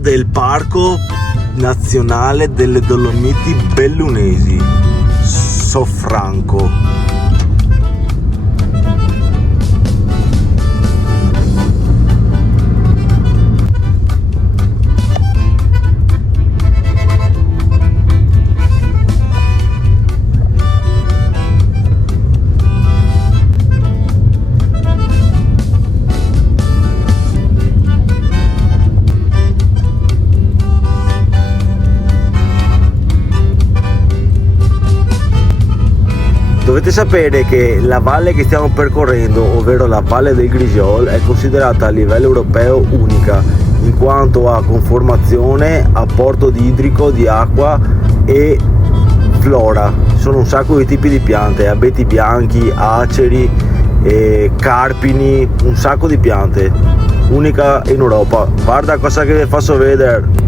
del Parco Nazionale delle Dolomiti Bellunesi, Sofranco. Dovete sapere che la valle che stiamo percorrendo, ovvero la Valle del Grigiol, è considerata a livello europeo unica, in quanto ha conformazione, apporto di idrico, di acqua e flora. Ci sono un sacco di tipi di piante, abeti bianchi, aceri, carpini, un sacco di piante, unica in Europa. Guarda cosa che vi faccio vedere.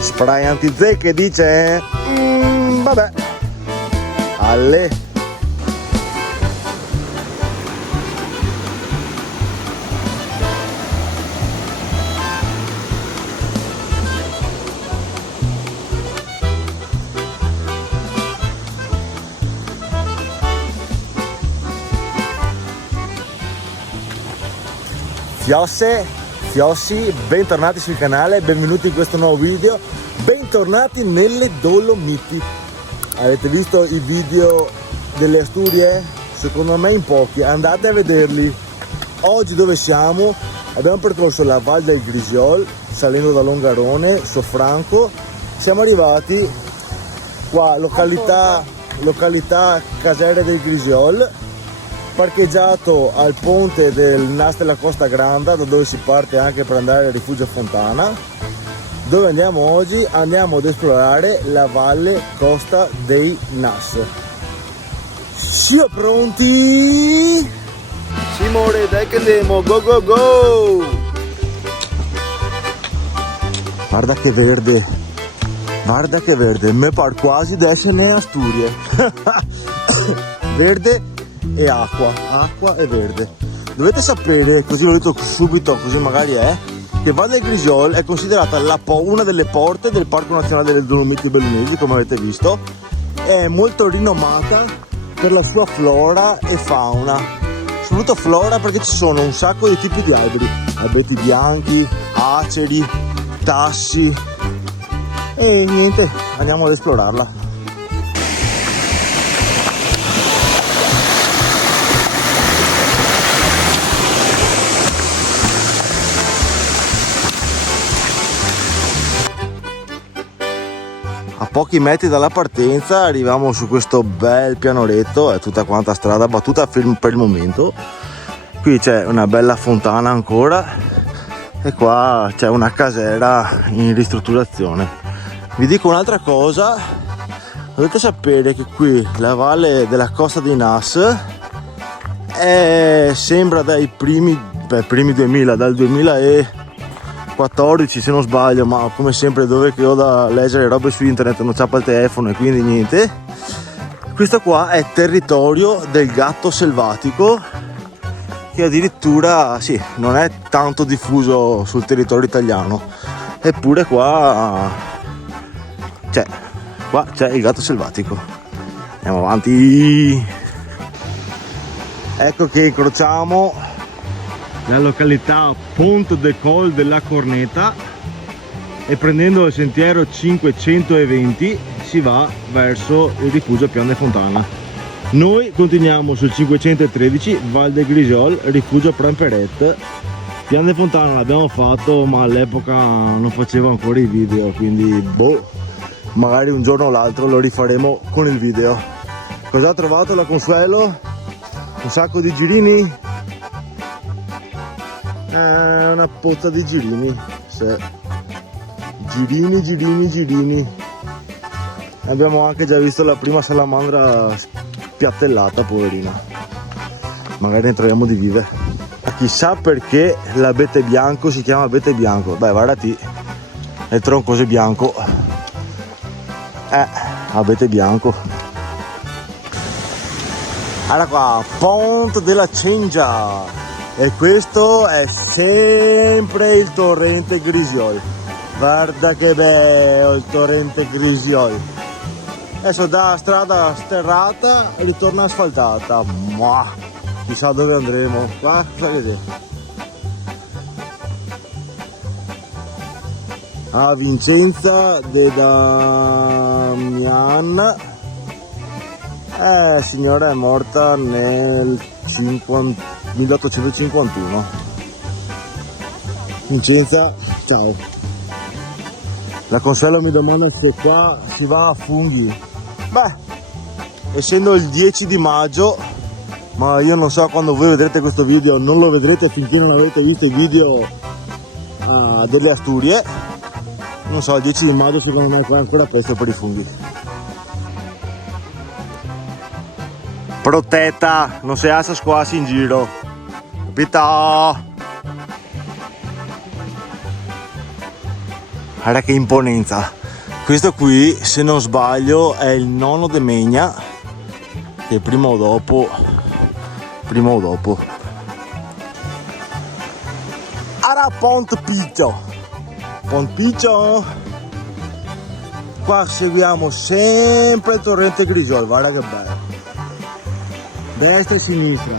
Spray antizecche dice? Vabbè. Alle. Fiossi, bentornati sul canale, benvenuti in questo nuovo video, bentornati nelle Dolomiti. Avete visto i video delle Asturie? Secondo me in pochi, andate a vederli. Oggi dove siamo? Abbiamo percorso la Val del Grigiol, salendo da Longarone, Sofranco, siamo arrivati qua, località Casere del Grigiol, parcheggiato al ponte del NAS della Costa Granda, da dove si parte anche per andare al rifugio Fontana. Dove andiamo oggi? Andiamo ad esplorare la valle Costa dei NAS. Siamo pronti? Simone, dai che andiamo, go go go! Guarda che verde, mi pare quasi di essere in Asturie. Verde e acqua e verde. Dovete sapere, così lo dico subito, così magari che Valle del Grigiol è considerata una delle porte del Parco Nazionale delle Dolomiti Bellunesi, come avete visto. È molto rinomata per la sua flora e fauna, soprattutto flora perché ci sono un sacco di tipi di alberi, abeti bianchi, aceri, tassi, e niente, andiamo ad esplorarla. A pochi metri dalla partenza arriviamo su questo bel pianoretto, è tutta quanta strada battuta per il momento. Qui c'è una bella fontana ancora e qua c'è una casera in ristrutturazione. Vi dico un'altra cosa, dovete sapere che qui la valle della Costa dei NAS sembra dai primi 2000, dal 2014 se non sbaglio, ma come sempre dove che ho da leggere robe su internet non c'è il telefono e quindi niente. Questo qua è territorio del gatto selvatico, che addirittura sì, non è tanto diffuso sul territorio italiano, eppure qua c'è il gatto selvatico. Andiamo avanti. Ecco che incrociamo la località Ponte de Col della Corneta e prendendo il sentiero 520 si va verso il rifugio Pian de Fontana. Noi continuiamo sul 513 Val del Grigiol, rifugio Pramperet. Pian de Fontana l'abbiamo fatto, ma all'epoca non facevo ancora i video, quindi magari un giorno o l'altro lo rifaremo con il video. Cosa ha trovato la Consuelo? Un sacco di girini? Una pozza di girini, sì. Girini. Abbiamo anche già visto la prima salamandra spiattellata, poverina. Magari ne troviamo di vive. Chissà perché l'abete bianco si chiama abete bianco. Beh, guardati, il tronco è bianco. Abete bianco. Allora qua, Ponte della Cengia, e questo è sempre il torrente Grigioi. Guarda che bello il torrente Grigioi. Adesso da strada sterrata ritorna asfaltata. Ma chissà dove andremo. Qua, cosa che c'è? A Vincenza de Damian. Signora è morta nel 1851. Vincenza, ciao. La Consuelo mi domanda se qua si va a funghi. Beh, essendo il 10 di maggio, ma io non so quando voi vedrete questo video, non lo vedrete finché non avete visto i video delle Asturie. Non so, il 10 di maggio secondo me qua è ancora presto per i funghi. Protetta, non si alza squassi in giro, capito? Guarda che imponenza. Questo qui, se non sbaglio, è il nonno de Megna, che prima o dopo ara Ponte Piccio. Qua seguiamo sempre il torrente Grigioi, guarda che bello. Destra e sinistra.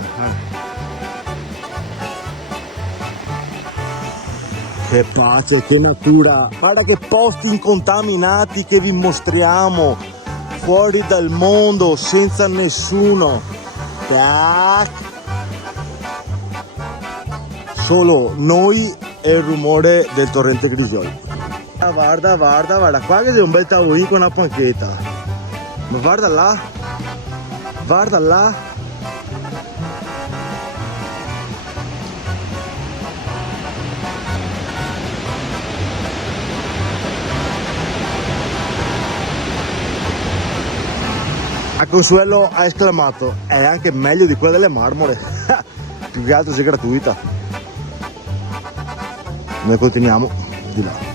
Che pace, che natura. Guarda che posti incontaminati che vi mostriamo. Fuori dal mondo, senza nessuno. Tac. Solo noi e il rumore del torrente Grigioi. Guarda qua che c'è un bel tavolino con una panchetta. Ma guarda là. A Consuelo ha esclamato: è anche meglio di quella delle Marmore. Più che altro se gratuita. Noi continuiamo di là.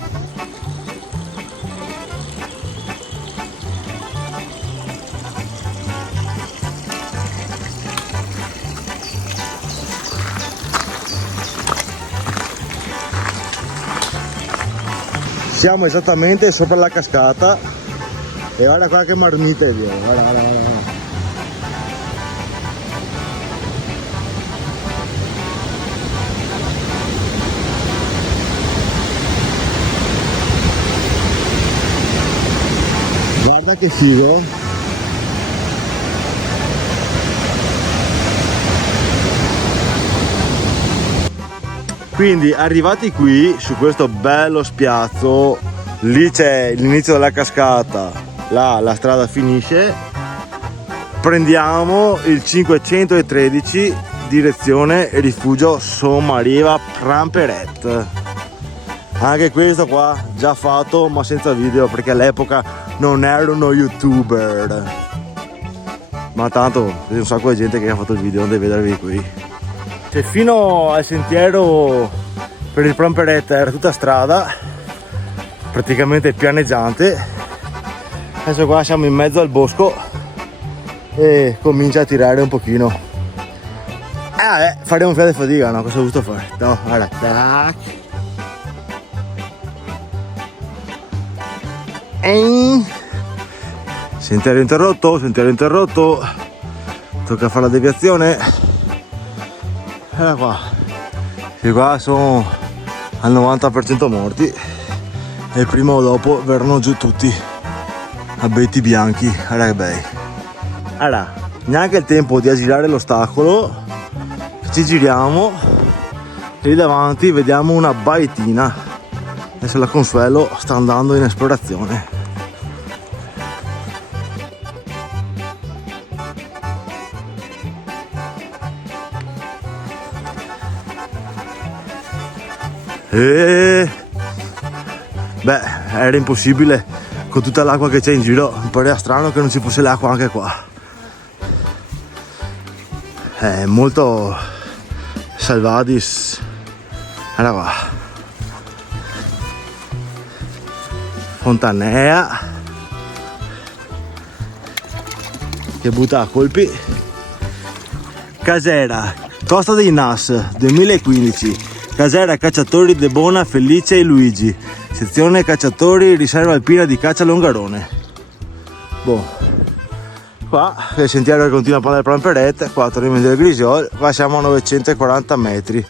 Siamo esattamente sopra la cascata e guarda qua che marmite, guarda. Guarda che figo. Quindi arrivati qui su questo bello spiazzo, lì c'è l'inizio della cascata, là la strada finisce, prendiamo il 513 direzione rifugio Sommariva Pramperet. Anche questo qua già fatto ma senza video perché all'epoca non ero uno youtuber, ma tanto c'è un sacco di gente che ha fatto il video, non deve vedervi qui. Cioè, fino al sentiero per il Pramperet era tutta strada, praticamente pianeggiante. Adesso qua siamo in mezzo al bosco e comincia a tirare un pochino. Faremo un fiato di fatica, no? Cosa ho voluto fare? No, guarda, tac. Sentiero interrotto, tocca fare la deviazione. Eccola qua, che qua sono al 90% morti e prima o dopo verranno giù tutti abeti bianchi. Guarda che bei. Allora, neanche il tempo di aggirare l'ostacolo, ci giriamo e lì davanti vediamo una baetina. Adesso la Consuelo sta andando in esplorazione. Beh, era impossibile con tutta l'acqua che c'è in giro, mi pareva strano che non ci fosse l'acqua anche qua. È molto salvadis. Guarda qua, Fontanea che butta a colpi Casera, Costa dei Nas, 2015. Casera Cacciatori De Bona, Felice e Luigi. Sezione Cacciatori, riserva alpina di Caccia Longarone. Boh. Qua il sentiero che continua a prendere il Pramperette, qua torniamo del Grisiol, qua siamo a 940 metri.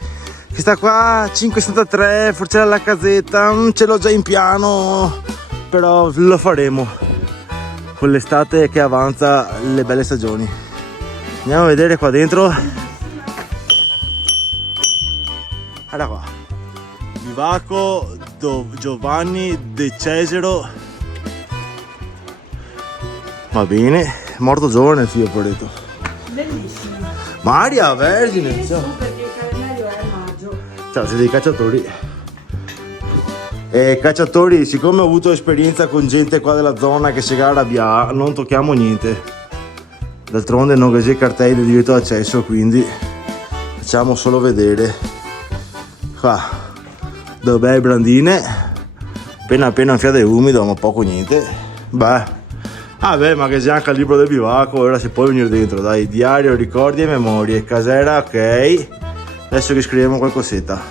Questa qua 573, forse la casetta, ce l'ho già in piano, però lo faremo con l'estate che avanza, le belle stagioni. Andiamo a vedere qua dentro. Guarda qua, Bivacco Giovanni De Cesaro. Va bene, morto giovane il figlio, poveretto. Bellissimo. Maria Vergine. Sì, perché il calendario è maggio. Ciao, siete dei cacciatori. Cacciatori, siccome ho avuto esperienza con gente qua della zona che si arrabbia, non tocchiamo niente. D'altronde non c'è cartelli di divieto d'accesso, quindi facciamo solo vedere. Qua, dov'è il Brandine? Appena un fiato umido, ma poco niente. Beh, ma che c'è anche il libro del bivacco, ora si può venire dentro, dai. Diario, ricordi e memorie. Casera, ok. Adesso che scriviamo qualcosetta.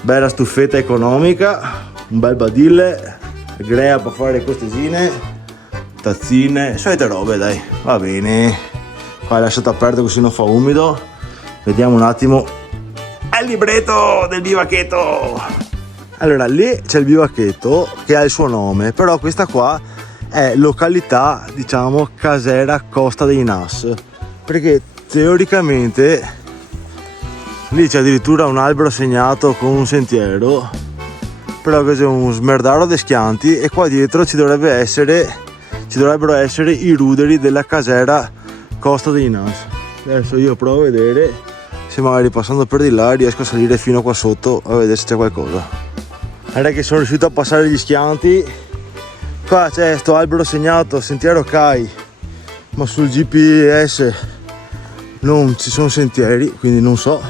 Bella stufetta economica, un bel badile, grea per fare le costesine, tazzine, solite robe, dai. Va bene. Qua è lasciato aperto così non fa umido. Vediamo un attimo il libretto del bivacchetto. Allora, lì c'è il bivacchetto che ha il suo nome, però questa qua è località, diciamo, Casera Costa dei Nas, perché teoricamente lì c'è addirittura un albero segnato con un sentiero, però che c'è un smerdaro di schianti, e qua dietro ci dovrebbero essere i ruderi della Casera Costa dei Nas. Adesso io provo a vedere se magari passando per di là riesco a salire fino qua sotto a vedere se c'è qualcosa. Guarda che sono riuscito a passare gli schianti. Qua c'è sto albero segnato sentiero CAI, ma sul GPS non ci sono sentieri, quindi non so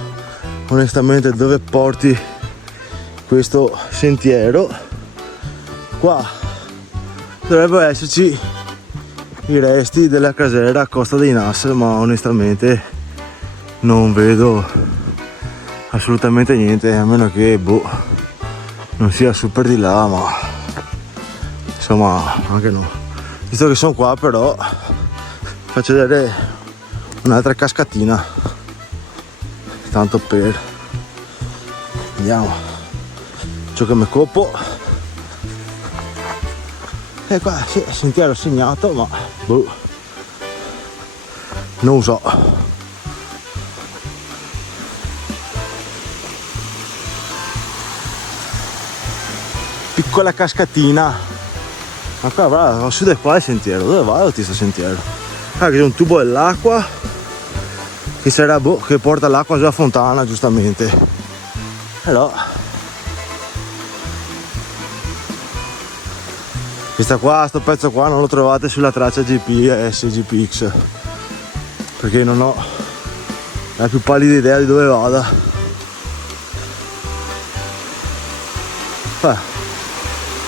onestamente dove porti questo sentiero. Qua dovrebbero esserci i resti della casera Costa dei Nas, ma onestamente non vedo assolutamente niente, a meno che non sia super di là, ma insomma anche no. Visto che sono qua, però faccio vedere un'altra cascatina, tanto per andiamo ciò che mi copo. E qua sì, sentiero segnato, ma non so. Piccola cascatina, ma qua va su da qua il sentiero. Dove va questo sentiero? Ah, che c'è un tubo dell'acqua che sarà che porta l'acqua sulla fontana, giustamente. Allora sto pezzo qua non lo trovate sulla traccia GPS GPX, perché non ho la più pallida idea di dove vada.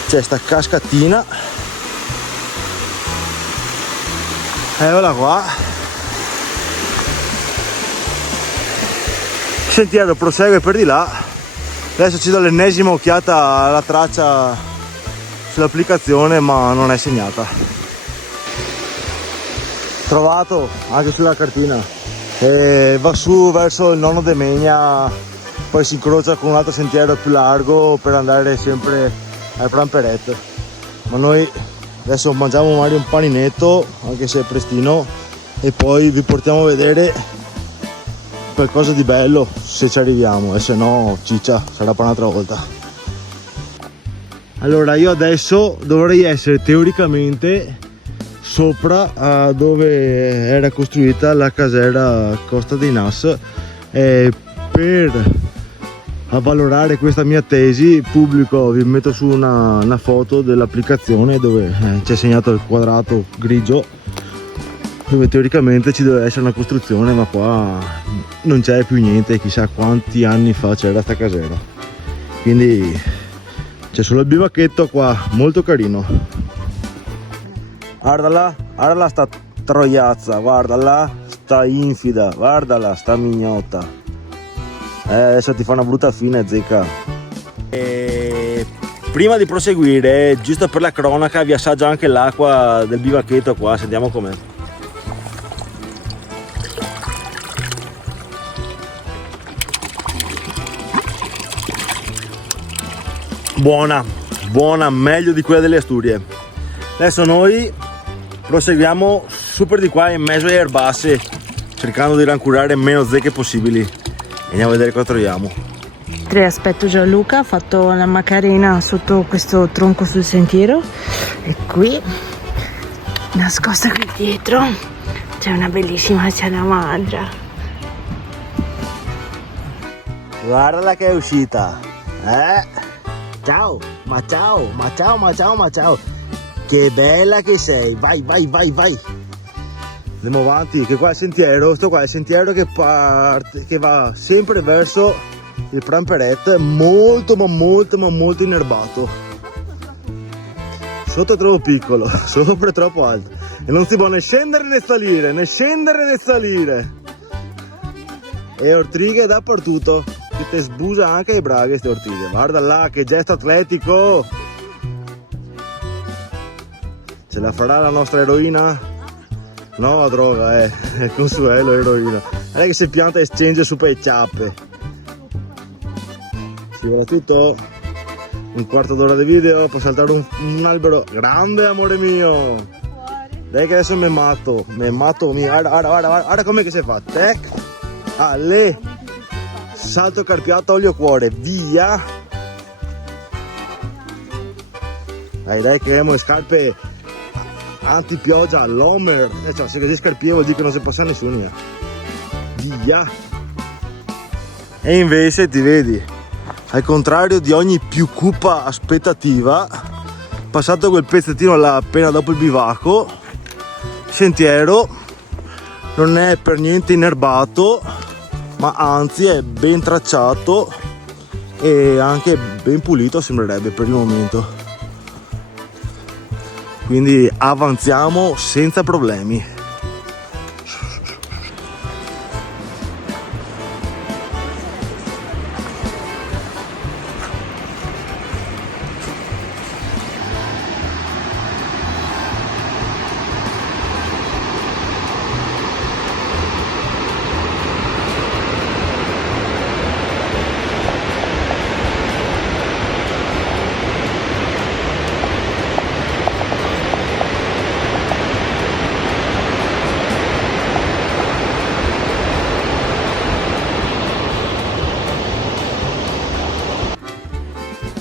C'è sta cascatina, eccola qua. Il sentiero prosegue per di là. Adesso ci do l'ennesima occhiata alla traccia sull'applicazione, ma non è segnata. Trovato anche sulla cartina, e va su verso il Nonno de Megna, poi si incrocia con un altro sentiero più largo per andare sempre al Pramperette. Ma noi adesso mangiamo magari un paninetto, anche se è prestino, e poi vi portiamo a vedere qualcosa di bello se ci arriviamo, e se no ciccia, sarà per un'altra volta. Allora io adesso dovrei essere teoricamente sopra dove era costruita la casera Costa dei Nas, e per avvalorare questa mia tesi pubblico, vi metto su una foto dell'applicazione dove c'è segnato il quadrato grigio dove teoricamente ci deve essere una costruzione, ma qua non c'è più niente, chissà quanti anni fa c'era sta casera. Quindi c'è solo il bivacchetto qua, molto carino. Guardala sta troiazza, guardala, sta infida, guardala, sta mignotta. Adesso ti fa una brutta fine, zecca. E prima di proseguire, giusto per la cronaca, vi assaggio anche l'acqua del bivacchetto qua, sentiamo com'è. Buona, buona, meglio di quella delle Asturie. Adesso noi proseguiamo super di qua in mezzo ai erbassi, cercando di rancurare meno zecche possibili. Andiamo a vedere cosa troviamo. Aspetto Gianluca, ha fatto la macarena sotto questo tronco sul sentiero e qui, nascosta qui dietro, c'è una bellissima salamandra. Guardala che è uscita, Ciao, ma ciao, ma ciao, ma ciao, ma ciao. Che bella che sei, vai, vai, vai, vai. Andiamo avanti, che qua è il sentiero, sto qua è il sentiero che parte, che va sempre verso il Pramperet, molto, ma molto, ma molto inerbato. Sotto è troppo piccolo, sopra è troppo alto. E non si può né scendere né salire, né scendere né salire. E ortighe dappertutto. Che te sbusa anche le braghe queste ortighe. Guarda là che gesto atletico. Ce la farà la nostra eroina? No, droga, è Consuelo eroina. Non è che si pianta e scende su per le ciappe. Si vede tutto. Un quarto d'ora di video per saltare un albero. Grande amore mio. Dai che adesso mi matto. Guarda come che si fa. Tec. Alle. Salto carpiato, olio cuore, via. Dai che abbiamo le scarpe anti-pioggia, l'Homer. Cioè, se così scarpie vuol dire che non si passa nessuno. Via. E invece ti vedi, al contrario di ogni più cupa aspettativa, passato quel pezzettino là appena dopo il bivacco, il sentiero non è per niente inerbato, ma anzi è ben tracciato e anche ben pulito sembrerebbe per il momento, quindi avanziamo senza problemi.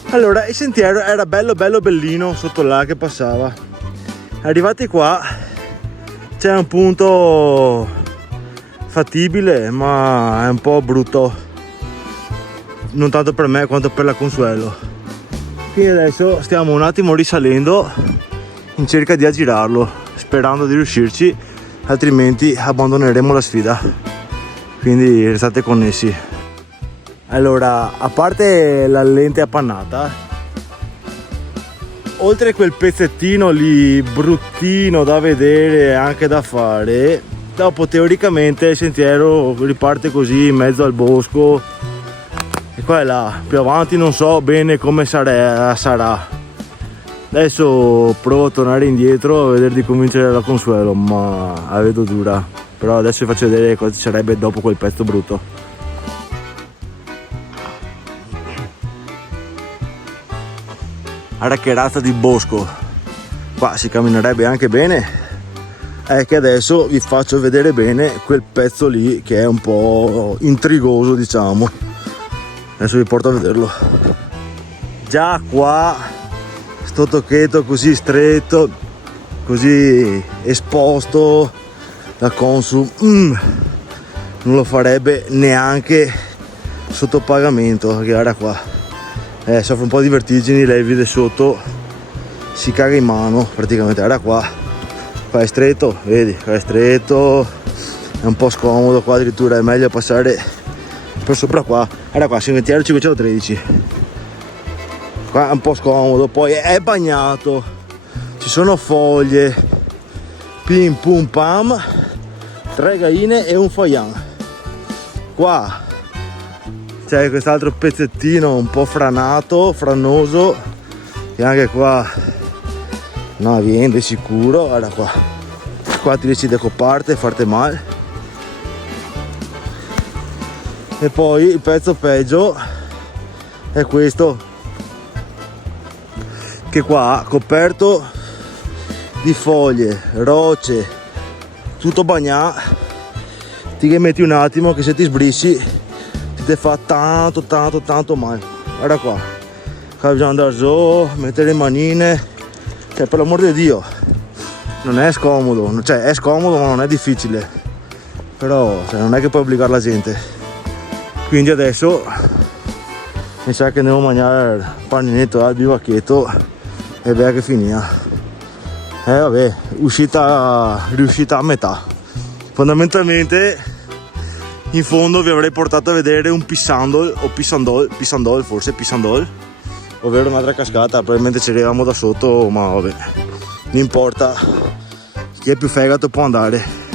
Allora, il sentiero era bello bellino sotto là che passava. Arrivati qua c'è un punto fattibile, ma è un po' brutto, non tanto per me quanto per la Consuelo. Quindi adesso stiamo un attimo risalendo in cerca di aggirarlo, sperando di riuscirci, altrimenti abbandoneremo la sfida. Quindi restate connessi. Allora, a parte la lente appannata, oltre a quel pezzettino lì bruttino da vedere e anche da fare, dopo teoricamente il sentiero riparte così in mezzo al bosco e qua e là. Più avanti non so bene come sarà. Adesso provo a tornare indietro a vedere di convincere la Consuelo, ma la vedo dura. Però adesso vi faccio vedere cosa ci sarebbe dopo quel pezzo brutto. Guarda che razza di bosco, qua si camminerebbe anche bene. È che adesso vi faccio vedere bene quel pezzo lì che è un po' intrigoso, diciamo. Adesso vi porto a vederlo. Già qua sto tocchetto così stretto, così esposto, la Consum non lo farebbe neanche sotto pagamento. Guarda qua. Soffre un po' di vertigini, lei vede sotto, si caga in mano praticamente. Guarda qua è stretto, vedi, qua è stretto, è un po' scomodo qua, addirittura è meglio passare per sopra qua. Guarda qua, sentiero 513, qua è un po' scomodo, poi è bagnato, ci sono foglie, pim pum pam, 3 gaine e un foian. Qua c'è quest'altro pezzettino un po' franoso, e anche qua no, viene sicuro. Guarda qua ti decide coparte e farti male. E poi il pezzo peggio è questo, che qua coperto di foglie, rocce, tutto bagnato, ti che metti un attimo che se ti sbrissi ti fa tanto male. Guarda qua bisogna andare giù, mettere le manine, cioè per l'amor di Dio non è scomodo, cioè è scomodo ma non è difficile, però cioè, non è che puoi obbligare la gente. Quindi adesso mi sa che andiamo a mangiare il paninetto al bivacchetto e via che finia. Vabbè, riuscita a metà. Fondamentalmente in fondo vi avrei portato a vedere un pissandol o pissandol, ovvero un'altra cascata. Probabilmente ci arriviamo da sotto, ma vabbè, non importa, chi è più fegato può andare.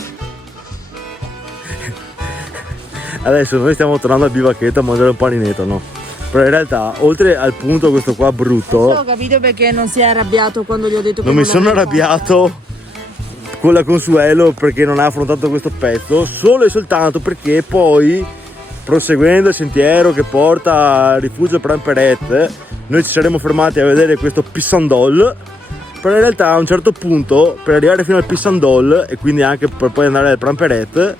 Adesso noi stiamo tornando al bivacchetto a mangiare un paninetto, no? Però in realtà, oltre al punto questo qua brutto, ho capito perché non si è arrabbiato quando gli ho detto che non mi sono arrabbiato con la Consuelo perché non ha affrontato questo pezzo, solo e soltanto perché poi, proseguendo il sentiero che porta al rifugio Pramperet, noi ci saremmo fermati a vedere questo pissandol. Però in realtà a un certo punto, per arrivare fino al pissandol e quindi anche per poi andare al Pramperet,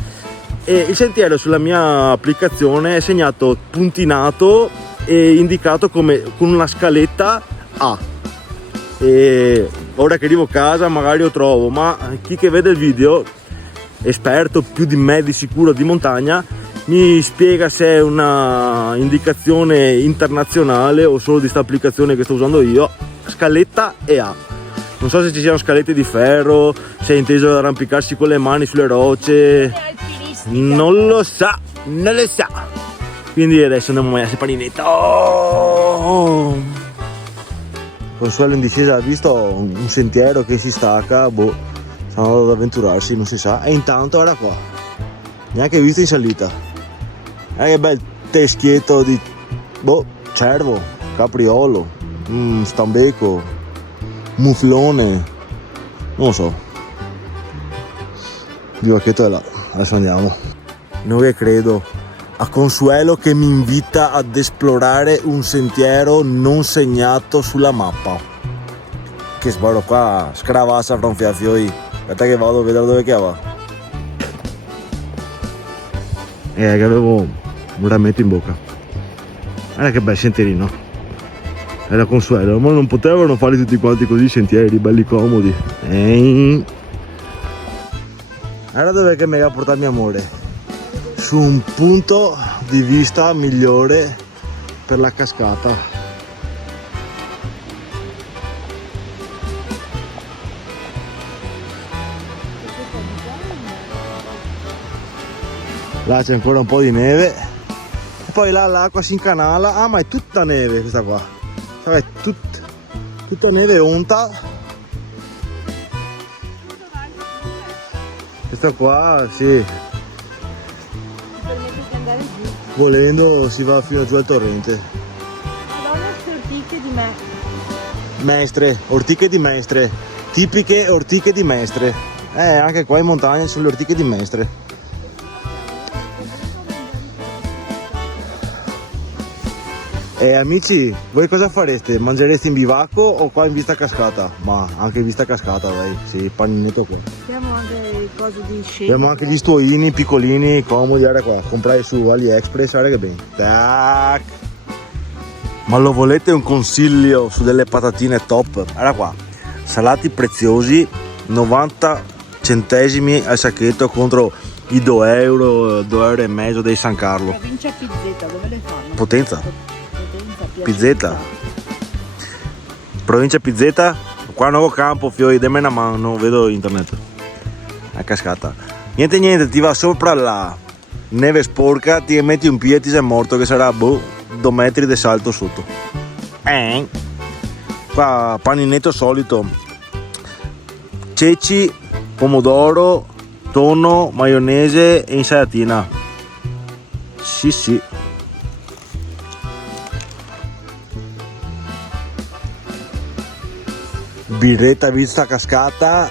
il sentiero sulla mia applicazione è segnato puntinato e indicato come con una scaletta A. E ora che arrivo a casa magari lo trovo, ma chi che vede il video, esperto più di me di sicuro di montagna, mi spiega se è una indicazione internazionale o solo di sta applicazione che sto usando io. Scaletta e A. Non so se ci siano scalette di ferro, se è inteso ad arrampicarsi con le mani sulle rocce, non lo sa. Quindi adesso andiamo a mangiare il paninetto. Consuelo in discesa ha visto un sentiero che si stacca, stanno ad avventurarsi, non si sa. E intanto guarda qua, neanche visto in salita. Che bel teschietto di cervo, capriolo, stambeco, muflone, non lo so. Il bivacchetto è là, adesso andiamo. Non che credo a Consuelo che mi invita ad esplorare un sentiero non segnato sulla mappa. Che sbarro qua, scravassa fra un fiafioi. Aspetta che vado a vedere dove che va. Che avevo un rametto in bocca. Guarda che bel sentierino. Era Consuelo, ma non potevano farli tutti quanti così sentieri, belli comodi. Guarda dove che mi ha portato mio amore. Su un punto di vista migliore per la cascata. Là c'è ancora un po' di neve e poi là l'acqua si incanala. Ah, ma è tutta neve questa qua, è tutta neve onta. Questa qua sì, volendo si va fino giù al torrente. Madonna, ortiche di Ortiche di Mestre, tipiche ortiche di Mestre. Anche qua in montagna sulle ortiche di Mestre. Amici, voi cosa fareste? Mangereste in bivacco o qua in vista cascata? Ma anche in vista cascata, dai, sì, paninetto qua. Abbiamo anche cose di scena. Abbiamo anche gli stuoini piccolini, comodi, guarda qua, comprai su AliExpress, guarda che bene. Tac! Ma lo volete un consiglio su delle patatine top? Guarda qua, salati preziosi, 90 centesimi al sacchetto contro i 2 euro, 2 euro e mezzo dei San Carlo. Provincia Pizzetta, dove le fanno? Potenza. Pizzetta, provincia Pizzetta, qua nuovo campo, fioi, dammi una mano, non vedo internet, a cascata. Niente, ti va sopra la neve sporca, ti metti un piede e ti sei morto, che sarà 2 metri di salto sotto. Qua paninetto solito, ceci, pomodoro, tonno, maionese e insalatina. Sì. Birretta vista cascata.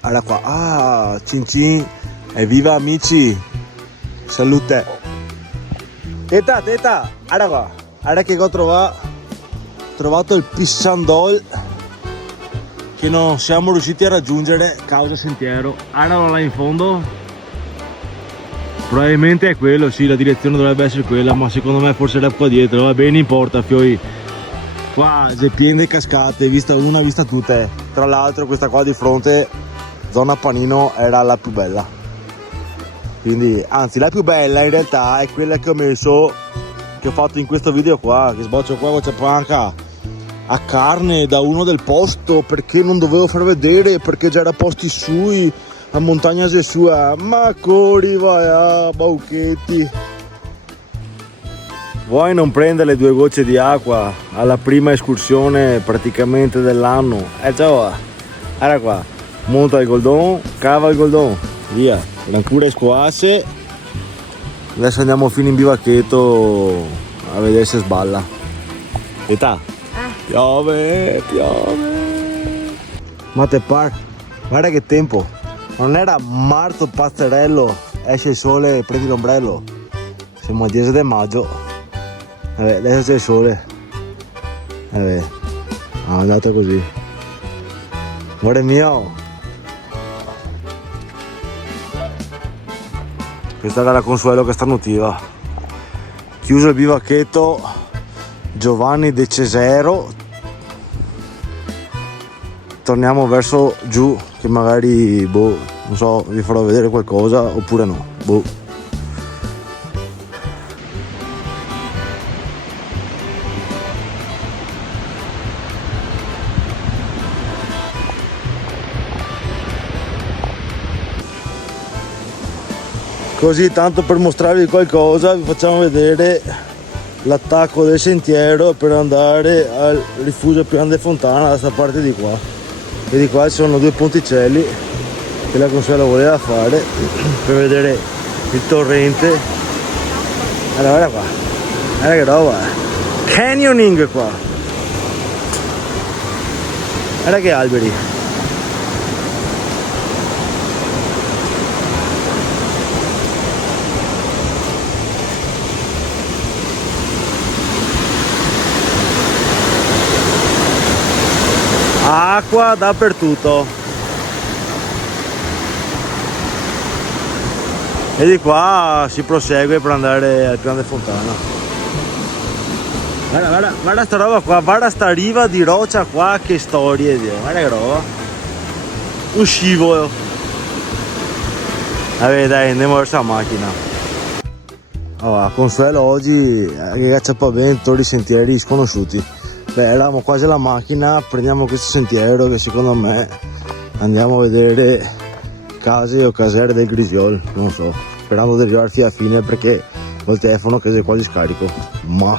Guarda qua, cin cin, evviva amici, salute. Teta, guarda qua, guarda che ho trovato il Pissandol che non siamo riusciti a raggiungere causa sentiero. Guardalo là in fondo, probabilmente è quello, sì, la direzione dovrebbe essere quella, ma secondo me forse era qua dietro, va bene, non importa, fioi. Qua c'è pieno di cascate, vista una, vista tutte. Tra l'altro questa qua di fronte, zona Panino, era la più bella. Quindi, anzi, la più bella in realtà è quella che ho messo, che ho fatto in questo video qua, che sboccio qua c'è panca a carne da uno del posto, perché non dovevo far vedere, perché già era posti sui, a montagna sua, ma cori vai a Bauchetti. Vuoi non prendere le 2 gocce di acqua alla prima escursione praticamente dell'anno? Ciao, guarda qua, monta il Goldon, cava il Goldon, via, l'ancura squasse. Adesso andiamo fino in bivacchetto a vedere se sballa. Età, piove. Ma te par, guarda che tempo, non era marzo pazzerello, esce il sole e prendi l'ombrello. Siamo al 10 di maggio. Adesso c'è il sole. È andata così. Amore mio. Questa era la Consuelo che starnutiva. Chiuso il bivacchetto, Giovanni De Cesero. Torniamo verso giù, che magari, boh, non so, vi farò vedere qualcosa oppure no. Boh. Così, tanto per mostrarvi qualcosa, vi facciamo vedere l'attacco del sentiero per andare al rifugio Pian de Fontana, da questa parte di qua. E di qua ci sono 2 ponticelli che la Consuelo voleva fare per vedere il torrente. Allora, guarda qua, guarda che roba, canyoning qua, guarda che alberi. Acqua dappertutto. E di qua si prosegue per andare al Pian de Fontana. Guarda sta roba qua, guarda sta riva di roccia qua, che storie, Dio. Guarda che roba. Un scivolo. Vabbè dai, andiamo verso la macchina. Allora, Consuelo oggi ragazza vento di sentieri sconosciuti. Beh, eravamo quasi alla macchina, prendiamo questo sentiero che secondo me andiamo a vedere case o casere del Grisiol, non so, sperando di arrivarci alla fine perché col telefono che è quasi scarico, ma...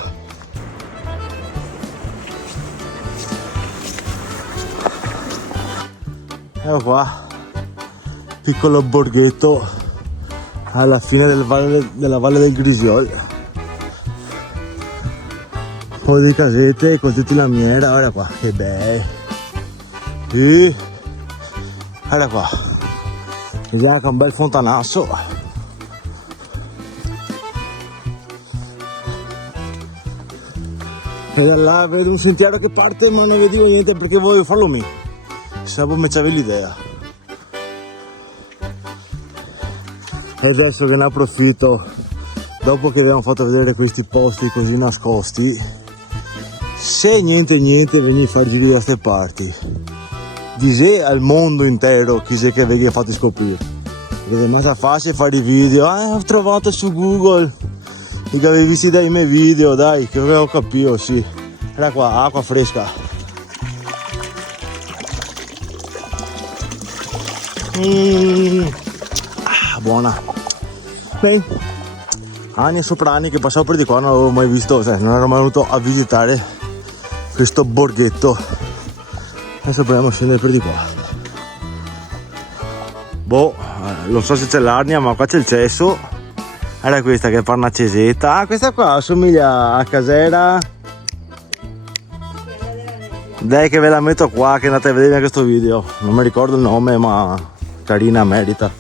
Ecco qua, piccolo borghetto alla fine della valle del Grisiol. Un po' di casette con tutti lamiera, guarda qua, che bello. E guarda qua, vediamo che è un bel fontanasso. E da là vedo un sentiero che parte, ma non vedevo niente perché voglio farlo me. Se poi mi c'avevi l'idea. E adesso che ne approfitto, dopo che abbiamo fatto vedere questi posti così nascosti, se niente veni a farci vedere da queste parti, dice al mondo intero chi sei che vi ha fatto scoprire, perché è molto facile fare i video, ho trovato su Google e che avevi visto dai miei video, dai, che avevo capito, sì. Era qua, acqua fresca. Buona. Beh, anni e sopra anni che passavo per di qua non avevo mai visto, cioè non ero mai venuto a visitare questo borghetto. Adesso proviamo a scendere per di qua. boh, non so se c'è l'arnia, ma qua c'è il cesso. Era questa che fa una cesetta. Ah, questa qua assomiglia a casera. Dai che ve la metto qua, che andate a vedere questo video. Non mi ricordo il nome, ma carina, merita.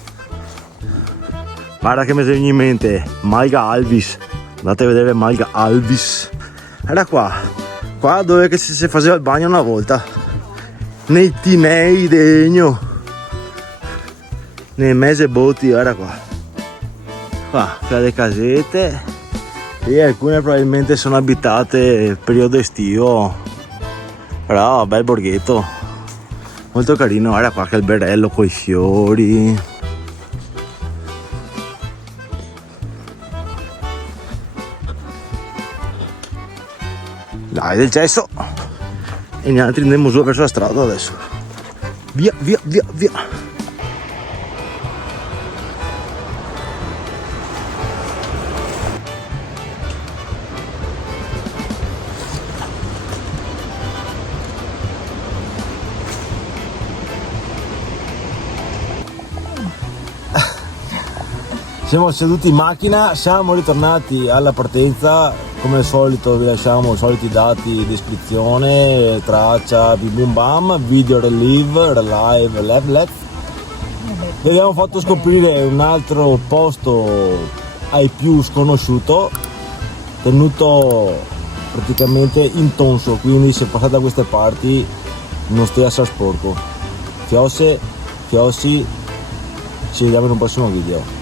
Guarda che mi viene in mente Malga Alvis. Andate a vedere Malga Alvis. Era qua dove che si faceva il bagno una volta, nei Tinei degno, nei mese botti. Era qua c'è le casette e alcune probabilmente sono abitate periodo estivo, però bel borghetto molto carino. Era qua che alberello coi fiori. Dai del cesso e gli altri andiamo su verso la strada adesso. Via. Siamo seduti in macchina, siamo ritornati alla partenza. Come al solito vi lasciamo i soliti dati, descrizione, traccia, bim bum bam, video relive, left. Vi abbiamo fatto scoprire un altro posto ai più sconosciuto, tenuto praticamente intonso, quindi se passate da queste parti non stia assai sporco. Chiossi, ci vediamo in un prossimo video.